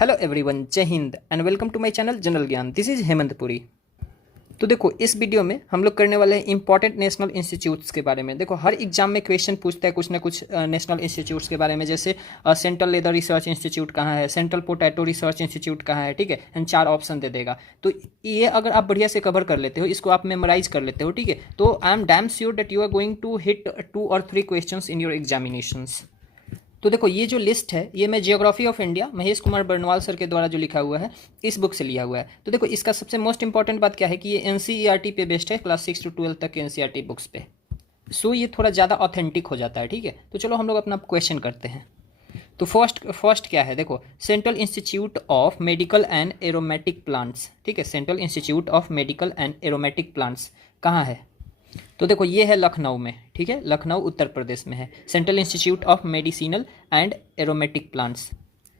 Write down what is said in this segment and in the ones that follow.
Hello everyone, जय Hind and welcome to my channel general Gyan. This is Hemant Puri. तो देखो, इस वीडियो में हम लोग करने वाले हैं इंपॉर्टेंट नेशनल इंस्टीट्यूट्स के बारे में। देखो, हर एग्जाम में क्वेश्चन पूछता है कुछ ना कुछ नेशनल इंस्टीट्यूट्स के बारे में, जैसे सेंट्रल लेदर रिसर्च इंस्टीट्यूट कहाँ है, सेंट्रल पोटैटो रिसर्च इंस्टीट्यूट कहाँ है, ठीक है। एंड 4 ऑप्शन दे देगा। तो ये अगर आप बढ़िया से कवर कर लेते हो, इसको आप मेमोराइज कर लेते हो, ठीक है, तो I am damn sure that you are going to hit 2 और 3 क्वेश्चन इन योर एग्जामिनेशंस। तो देखो, ये जो लिस्ट है ये मैं geography of India Mahesh Kumar Barnwal sir के द्वारा जो लिखा हुआ है इस बुक से लिया हुआ है। तो देखो, इसका सबसे मोस्ट इंपॉर्टेंट बात क्या है कि ये एनसीईआरटी पे बेस्ड है, क्लास 6 to 12 तक के एनसीईआरटी बुक्स पे। सो ये थोड़ा ज़्यादा ऑथेंटिक हो जाता है, ठीक है। तो चलो हम लोग अपना क्वेश्चन करते हैं। तो फर्स्ट क्या है, देखो, central institute of medical and aromatic plants, ठीक है। Central institute of medical and aromatic plants कहाँ है? तो देखो, ये है लखनऊ में, ठीक है, लखनऊ उत्तर प्रदेश में है central institute of medicinal and aromatic plants.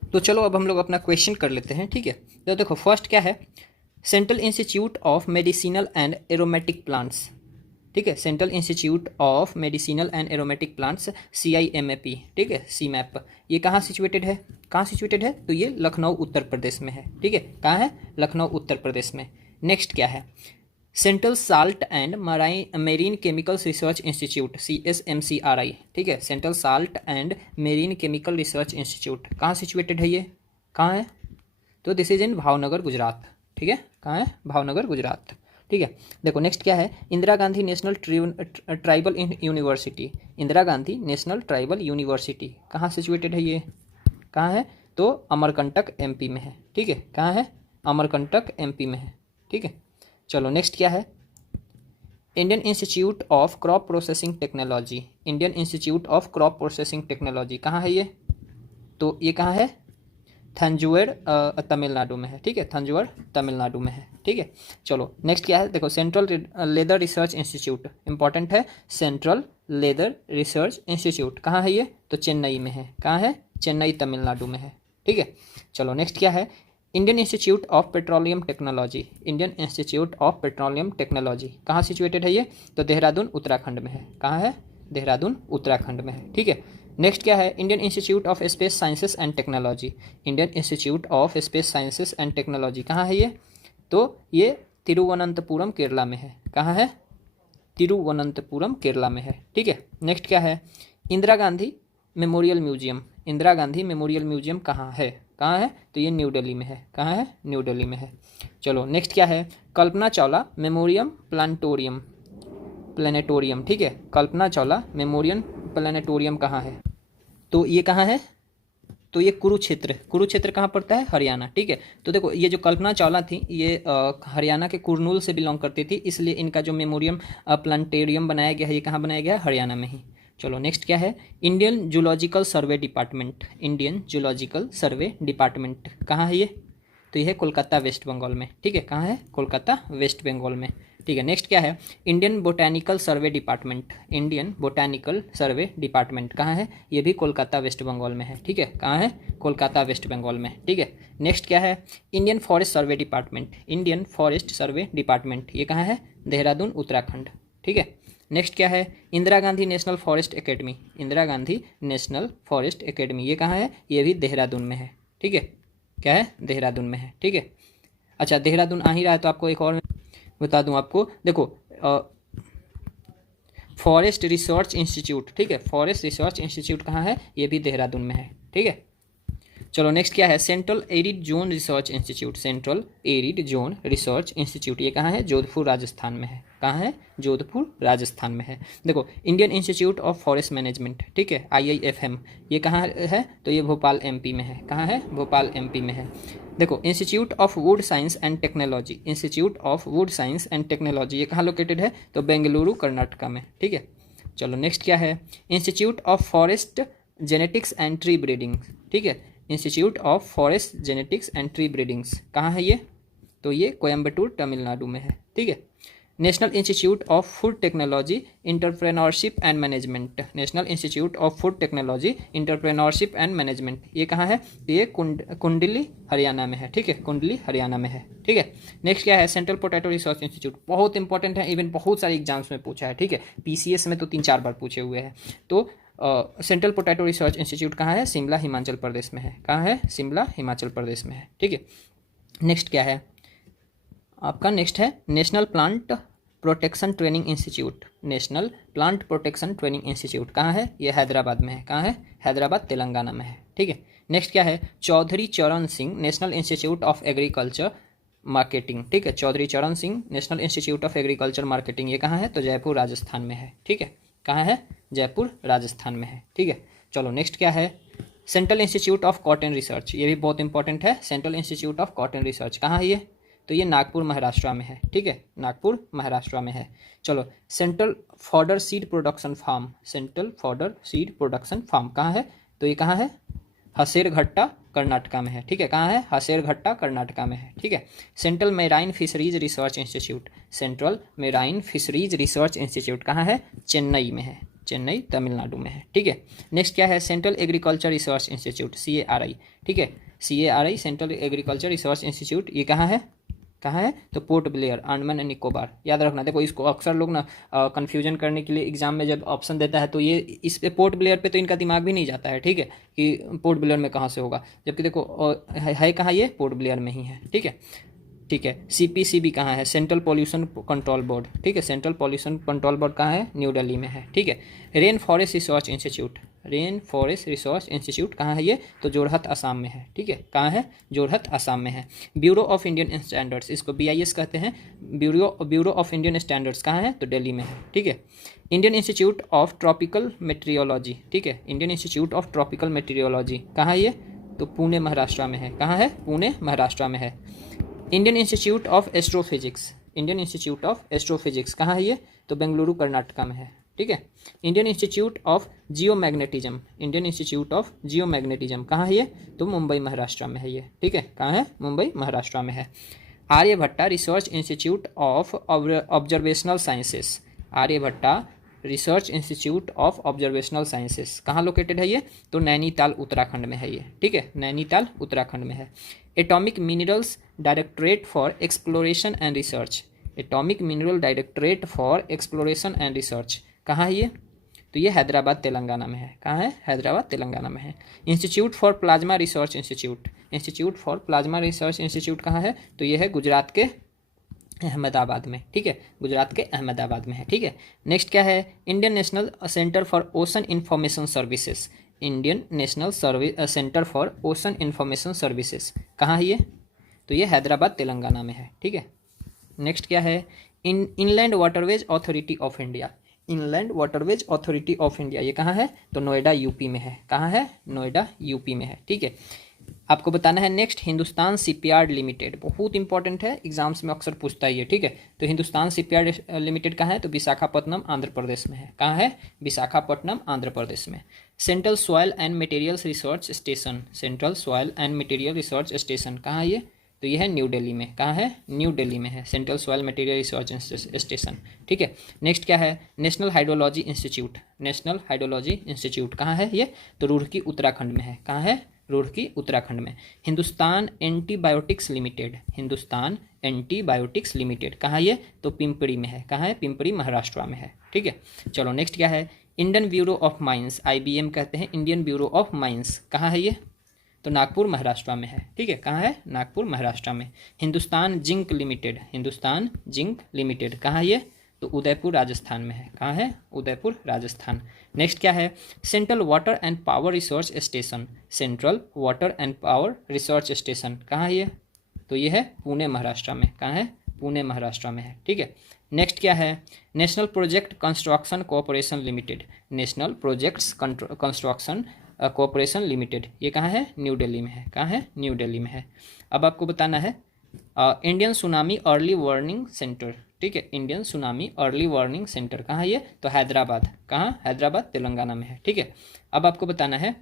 तो चलो अब हम लोग अपना क्वेश्चन कर लेते हैं, ठीक है। तो देखो, फर्स्ट क्या है, central institute of medicinal and aromatic plants, ठीक है। Central institute of medicinal and aromatic plants, CIMAP, ठीक है, CMAP। ये कहाँ सिचुएटेड है? कहाँ सिचुएटेड है? तो ये लखनऊ उत्तर प्रदेश में है, ठीक है। कहाँ है? लखनऊ उत्तर प्रदेश में। नेक्स्ट क्या है, central salt and marine chemicals research institute, CSMCRI, ठीक है। Central salt and marine chemical research institute कहाँ सिचुएटेड है? ये कहाँ है? तो this is in Bhavnagar, Gujarat, ठीक है। कहाँ है? भावनगर, गुजरात, ठीक है। देखो, नेक्स्ट क्या है, Indira Gandhi national tribal university, Indira Gandhi national tribal university कहाँ सिचुएटेड है? ये कहाँ है? तो अमरकंटक MP में है, ठीक है। कहाँ है? अमरकंटक MP में है, ठीक है। चलो, नेक्स्ट क्या है, Indian institute of crop processing technology, Indian institute of crop processing technology कहाँ है ये? तो ये कहाँ है? थंजौर, तमिलनाडु में है, ठीक है। थंजौर तमिलनाडु में है, ठीक है। चलो, नेक्स्ट क्या है, देखो, central leather research institute, important है, सेंट्रल लेदर रिसर्च इंस्टीट्यूट कहाँ है ये? तो चेन्नई में है। कहाँ है? चेन्नई तमिलनाडु में है, ठीक है। चलो, नेक्स्ट क्या है, Indian institute of petroleum technology, Indian institute of petroleum technology कहाँ सिचुएटेड है ये? तो देहरादून उत्तराखंड में है। कहाँ है? देहरादून उत्तराखंड में है, ठीक है। नेक्स्ट क्या है, Indian institute of space sciences and technology, Indian institute of space sciences and technology कहाँ है ये? तो ये तिरुवनंतपुरम, केरला में है। कहाँ है? तिरुवनंतपुरम, केरला में है, ठीक है। नेक्स्ट क्या है, Indira Gandhi memorial museum, Indira Gandhi memorial museum कहाँ है? कहाँ है? तो ये न्यू दिल्ली में है। कहाँ है? न्यू दिल्ली में है। चलो, नेक्स्ट क्या है, कल्पना चावला मेमोरियम प्लानिटोरियम, ठीक है। कल्पना चावला मेमोरियल प्लानिटोरियम कहाँ है? तो ये कहाँ है? तो ये कुरुक्षेत्र कहाँ पड़ता है? हरियाणा, ठीक है। तो देखो, ये जो कल्पना चावला थी ये हरियाणा के कुरनूल से बिलोंग करती थी, इसलिए इनका जो मेमोरियम प्लानिटोरियम बनाया गया है ये कहाँ बनाया गया है? हरियाणा में ही। चलो, नेक्स्ट क्या है, Indian zoological survey department, Indian zoological survey department कहाँ है ये? तो ये है कोलकाता, वेस्ट बंगाल में, ठीक है। कहाँ है? कोलकाता, वेस्ट बंगाल में, ठीक है। नेक्स्ट क्या है, इंडियन बोटैनिकल सर्वे डिपार्टमेंट, इंडियन बोटैनिकल सर्वे डिपार्टमेंट कहाँ है? ये भी कोलकाता, वेस्ट बंगाल में है, ठीक है। कहाँ है? कोलकाता, वेस्ट बंगाल में, ठीक है। नेक्स्ट क्या है, Indian forest survey department, Indian forest survey department ये कहाँ है? देहरादून उत्तराखंड, ठीक है। नेक्स्ट क्या है, Indira Gandhi national forest academy, Indira Gandhi national forest academy ये कहाँ है? ये भी देहरादून में है, ठीक है। क्या है? देहरादून में है, ठीक है। अच्छा, देहरादून आ ही रहा है तो आपको एक और बता दूं आपको, देखो, फॉरेस्ट रिसर्च इंस्टीट्यूट, ठीक है, फॉरेस्ट रिसर्च इंस्टीट्यूट कहाँ है? ये भी देहरादून में है, ठीक है। चलो, नेक्स्ट क्या है, central arid zone research institute, central arid zone research institute ये कहाँ है? जोधपुर, राजस्थान में है। कहाँ है? जोधपुर, राजस्थान में है। देखो, Indian institute of forest management, ठीक है, IIFM ये कहाँ है? तो ये भोपाल MP में है। कहाँ है? भोपाल MP में है। देखो, institute of would science and technology, institute of would science and technology ये कहाँ लोकेटेड है? तो बेंगलुरु, कर्नाटका में, ठीक है। चलो, नेक्स्ट क्या है, institute of forest genetics and tree breeding, ठीक है, institute of forest genetics and tree breedings कहाँ है ये? तो ये कोयम्बटूर, तमिलनाडु में है, ठीक है। National institute of food technology entrepreneurship and management, national institute of food technology entrepreneurship and management ये कहाँ है? ये कुंडली, हरियाणा में है, ठीक है। कुंडली, हरियाणा में है, ठीक है। नेक्स्ट क्या है, सेंट्रल पोटैटो रिसर्च इंस्टीट्यूट, बहुत इंपॉर्टेंट है, इवन बहुत सारे एग्जाम्स में पूछा है, ठीक है। PCS में तो 3-4 बार पूछे हुए हैं। तो सेंट्रल पोटैटो रिसर्च इंस्टीट्यूट कहाँ है? शिमला हिमाचल प्रदेश में है। कहाँ है? शिमला हिमाचल प्रदेश में है। ठीक है, नेक्स्ट क्या है आपका? नेक्स्ट है national plant protection training institute. National plant protection training institute कहाँ है? ये हैदराबाद में है। कहाँ है? हैदराबाद तेलंगाना में है। ठीक है, नेक्स्ट क्या है? चौधरी चरण Singh national institute of agriculture marketing. ठीक है, चौधरी चरण Singh national institute of agriculture marketing, ये कहाँ है? तो जयपुर राजस्थान में है। ठीक है, कहाँ है? जयपुर राजस्थान में है। ठीक है, चलो नेक्स्ट क्या है? Central institute of cotton research, ये भी बहुत इंपॉर्टेंट है। Central institute of cotton research कहाँ है ये? तो ये नागपुर महाराष्ट्र में है। ठीक है, नागपुर महाराष्ट्र में है। चलो, central fodder seed production farm, central fodder seed production farm कहाँ है? तो ये कहाँ है? हसेरघट्टा कर्नाटका में है। ठीक है, कहाँ है? हसेरघट्टा कर्नाटका में है। ठीक है, central marine fisheries research institute, central marine fisheries research institute कहाँ है? चेन्नई में है। चेन्नई तमिलनाडु में है। ठीक है, नेक्स्ट क्या है? Central agriculture research institute CARI। ठीक है, CARI central agriculture research institute, ये कहाँ है? कहाँ है? तो port Blair, Andaman and Nicobar. याद रखना, देखो इसको अक्सर लोग ना कन्फ्यूजन करने के लिए एग्जाम में जब ऑप्शन देता है तो ये इस पे पोर्ट ब्लेयर पे तो इनका दिमाग भी नहीं जाता है। ठीक है, कि पोर्ट ब्लेयर में कहाँ से होगा, जबकि देखो है कहाँ? ये पोर्ट ब्लेयर में ही है। ठीक है, ठीक है, CPCB कहाँ है? Central pollution control board. ठीक है, सेंट्रल पॉल्यूशन कंट्रोल बोर्ड कहाँ है? न्यू दिल्ली में है। ठीक है, rain forest research institute, rain forest research institute कहाँ है ये? तो जोरहट असम में है। ठीक है, कहाँ है? जोरहट असम में है। ब्यूरो ऑफ इंडियन स्टैंडर्ड्स, इसको BIS कहते हैं। ब्यूरो ऑफ इंडियन स्टैंडर्ड्स कहाँ है? तो दिल्ली में है। ठीक है, Indian institute of tropical meteorology. ठीक है, Indian institute of tropical meteorology कहाँ है ये? तो पुणे महाराष्ट्र में है। कहाँ है? पुणे महाराष्ट्र में है। Indian institute of astrophysics, Indian institute of astrophysics कहाँ है ये? तो बेंगलुरु कर्नाटका में है। ठीक है, Indian institute of geomagnetism, Indian institute of geomagnetism कहाँ है ये? तो मुंबई महाराष्ट्र में है ये। ठीक है, कहाँ है? मुंबई महाराष्ट्र में है। Aryabhatta research institute of observational sciences, Aryabhatta research institute of observational sciences कहाँ लोकेटेड है ये? तो नैनीताल उत्तराखंड में है ये। ठीक है, नैनीताल उत्तराखंड में है। Atomic minerals directorate for exploration and research, atomic mineral directorate for exploration and research कहाँ है ये? तो ये हैदराबाद तेलंगाना में है। कहाँ है? हैदराबाद तेलंगाना में है। Institute for plasma research institute, institute for plasma research institute कहाँ है? तो ये है गुजरात के अहमदाबाद में। ठीक है, गुजरात के अहमदाबाद में है। ठीक है, नेक्स्ट क्या है? Indian national centre for ocean information services, Indian national centre for ocean information services कहाँ है ये? तो ये हैदराबाद तेलंगाना में है। ठीक है, नेक्स्ट क्या है? Inland waterways authority of India, inland waterways authority of India ये कहाँ है? तो नोएडा यूपी में है। कहाँ है? नोएडा यूपी में है। ठीक है, आपको बताना है नेक्स्ट हिंदुस्तान शिपयार्ड लिमिटेड, बहुत इंपॉर्टेंट है, एग्जाम्स में अक्सर पूछता है ये। ठीक है, तो हिंदुस्तान शिपयार्ड लिमिटेड कहाँ है? तो विशाखापट्टनम आंध्र प्रदेश में है। कहाँ है? विशाखापट्टनम आंध्र प्रदेश में। Central soil and materials research station, central soil and material research station कहाँ है ये? तो ये है न्यू दिल्ली में। कहाँ है? न्यू दिल्ली में है central soil material research station. ठीक है, नेक्स्ट क्या है? National hydrology institute, national hydrology institute कहाँ है ये? तो रुड़की उत्तराखंड में है। कहाँ है? रुड़की उत्तराखंड में। Hindustan antibiotics limited, Hindustan antibiotics limited कहाँ ये? तो पिंपरी में है। कहाँ है? पिंपरी महाराष्ट्र में है। ठीक है, चलो नेक्स्ट क्या है? Indian bureau of mines, IBM कहते हैं, इंडियन ब्यूरो ऑफ माइंस कहाँ है ये? तो नागपुर महाराष्ट्र में है। ठीक है, कहाँ है? नागपुर महाराष्ट्र में। Hindustan zinc limited, Hindustan zinc limited कहाँ है ये? तो उदयपुर राजस्थान में है। कहाँ है? उदयपुर राजस्थान। नेक्स्ट क्या है? Central water and power research station, central water and power research station कहाँ है ये? तो ये है पुणे महाराष्ट्र में। कहाँ है? पुणे महाराष्ट्र में है। ठीक है, नेक्स्ट क्या है? National project construction cooperation limited, national projects construction cooperation limited ये कहाँ है? न्यू दिल्ली में है। कहाँ है? न्यू दिल्ली में है। अब आपको बताना है Indian tsunami early warning centre. ठीक है, Indian tsunami early warning centre कहाँ है ये? तो हैदराबाद। कहाँ? हैदराबाद तेलंगाना में है। ठीक है, अब आपको बताना है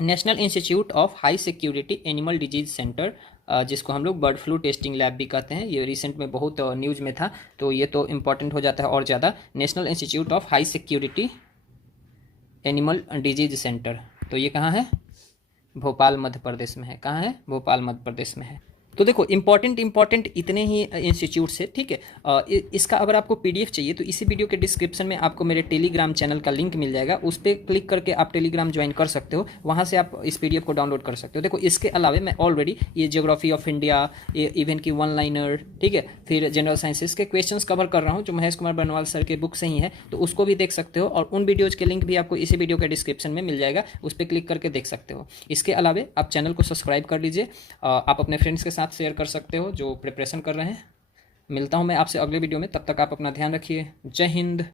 national institute of high security animal disease centre, जिसको हम लोग बर्ड फ्लू टेस्टिंग लैब भी कहते हैं, ये रिसेंट में बहुत न्यूज़ में था, तो ये तो इम्पॉर्टेंट हो जाता है और ज़्यादा। National institute of high security animal disease centre, तो ये कहाँ है? भोपाल मध्य प्रदेश में है। कहाँ है? भोपाल मध्य प्रदेश में है। तो देखो इंपॉर्टेंट इतने ही इंस्टीट्यूट्स है, ठीक है। इसका अगर आपको पीडीएफ चाहिए तो इसी वीडियो के डिस्क्रिप्शन में आपको मेरे टेलीग्राम चैनल का लिंक मिल जाएगा, उस पर क्लिक करके आप टेलीग्राम ज्वाइन कर सकते हो, वहाँ से आप इस पीडीएफ को डाउनलोड कर सकते हो। देखो इसके अलावा मैं ऑलरेडी ये ज्योग्राफी ऑफ इंडिया, इवन की वन लाइनर, ठीक है, फिर जनरल साइंसेस के क्वेश्चंस कवर कर रहा हूँ जो महेश कुमार बनवाल सर के बुक से ही है, तो उसको भी देख सकते हो, और उन वीडियोज़ के लिंक भी आपको इसी वीडियो के डिस्क्रिप्शन में मिल जाएगा, उस पर क्लिक करके देख सकते हो। इसके अलावा आप चैनल को सब्सक्राइब कर लीजिए, आप अपने फ्रेंड्स के साथ शेयर कर सकते हो जो प्रिपरेशन कर रहे हैं। मिलता हूं मैं आपसे अगले वीडियो में, तब तक आप अपना ध्यान रखिए। जय हिंद।